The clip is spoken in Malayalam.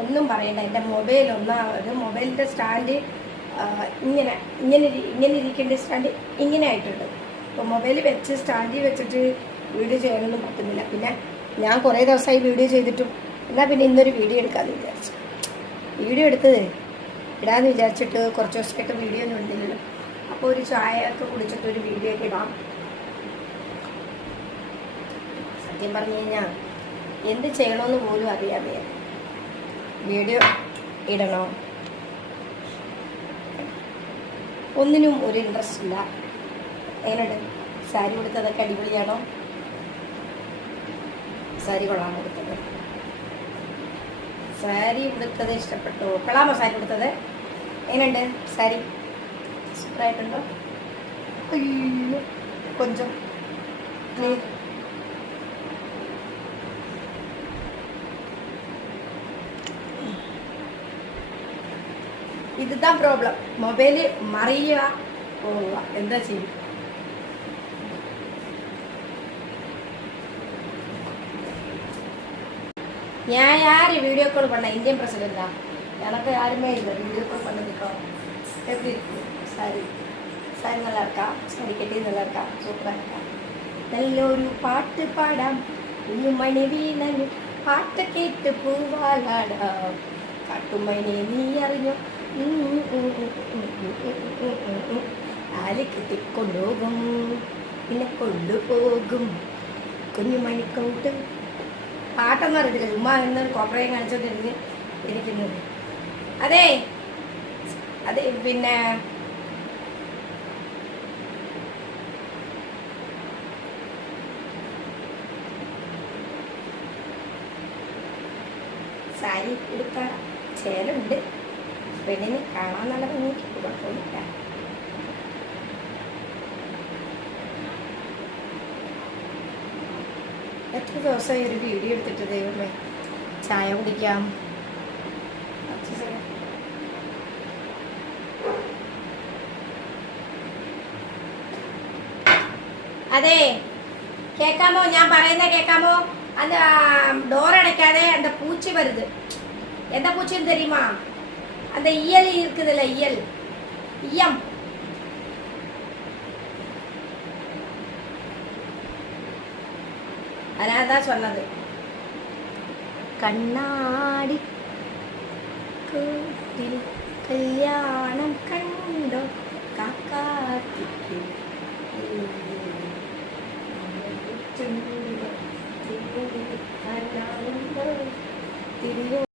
ഒന്നും പറയണ്ട. എൻ്റെ മൊബൈൽ ഒരു മൊബൈലിൻ്റെ സ്റ്റാൻഡ് ഇങ്ങനെ ഇങ്ങനെ ഇങ്ങനെ ഇരിക്കേണ്ട സ്റ്റാൻഡ് ഇങ്ങനെ ആയിട്ടുണ്ട്. അപ്പോൾ മൊബൈൽ വെച്ച് സ്റ്റാൻഡിൽ വെച്ചിട്ട് വീഡിയോ ചെയ്യാനൊന്നും പറ്റുന്നില്ല. പിന്നെ ഞാൻ കുറേ ദിവസമായി വീഡിയോ ചെയ്തിട്ടും എന്നാൽ പിന്നെ ഇന്നൊരു വീഡിയോ എടുക്കാമെന്ന് വിചാരിച്ചു. വീഡിയോ എടുത്തത് ഇടാമെന്ന് വിചാരിച്ചിട്ട് കുറച്ച് ദിവസമായിട്ട് വീഡിയോ ഒന്നും ഇടുന്നില്ലല്ലോ. അപ്പോൾ ഒരു ചായ ഒക്കെ കുടിച്ചിട്ട് ഒരു വീഡിയോ ഒക്കെ ഇടാം. സത്യം പറഞ്ഞു കഴിഞ്ഞാൽ എന്ത് ചെയ്യണമെന്ന് പോലും അറിയാതെ വീഡിയോ ഇടണോ ഒന്നിനും ഒരു ഇൻട്രസ്റ്റ് ഇല്ല. എങ്ങനെയുണ്ട് സാരി കൊടുത്തതൊക്കെ? അടിപൊളിയാണോ? സാരി കൊള്ളാമോ? കൊടുത്തത് സാരി കൊടുത്തത് ഇഷ്ടപ്പെട്ടു? കൊള്ളാമോ സാരി കൊടുത്തത്? എങ്ങനെയുണ്ട് സാരി? സൂപ്പറായിട്ടുണ്ടോ? അയ്യോ കൊഞ്ചം இதுதான் ப்ராப்ளம். மொபைல் மறைய போவா എന്താ ചെയ്യും? ഞാൻ யார் வீடியோ கால் பண்ண? இந்தியன் பிரசிடென்ட் தான். எனக்கு யாருமே இல்லை வீடியோ கால் பண்ணதுக்கோ. எப்படி இருக்கு சாரி? சாரி நல்லா இருக்கா? சாரி கட்டி நல்லா இருக்கா? சூப்பராக இருக்கா? നല്ലൊരു പാട്ട് പാടാം കുഞ്ഞുമണി വീണു പാട്ട് കേട്ട് പൂവാലാടാം കാട്ടുമണി നീ അറിഞ്ഞോ ആല് കെട്ടിക്കൊണ്ടുപോകും പിന്നെ കൊണ്ടുപോകും കുഞ്ഞുമണിക്കോട്ട്. പാട്ടൊന്നും അറിയത്തില്ല, ചുമ്മാ എന്നൊരു കോപ്പറയും കാണിച്ചോണ്ടിരുന്ന് ഇരിക്കുന്നത്. അതെ അതെ പിന്നെ സാരി എടുക്കാൻ ചേലുണ്ട്. പെണ്ണിന് കാണാൻ നല്ല ഭംഗിക്ക് കുഴപ്പമില്ല. എത്ര ദിവസമായി ഒരു വീഡിയോ എടുത്തിട്ട് ദൈവമേ. ചായ കുടിക്കാം. അതെ കേൾക്കാമോ? ഞാൻ പറയുന്ന കേൾക്കാമോ? அந்த டோர் அடைக்காதே. அந்த பூச்சி வருது. எந்த பூச்சின்னு தெரியுமா? அந்த ஈயல் இருக்குதுல்ல, ஈயல் ஈயம். அதனாலதான் சொன்னது. கண்ணாடி கூட்டில் கல்யாணம் கண்டோ காக்காத்திக்கு തിരിയോ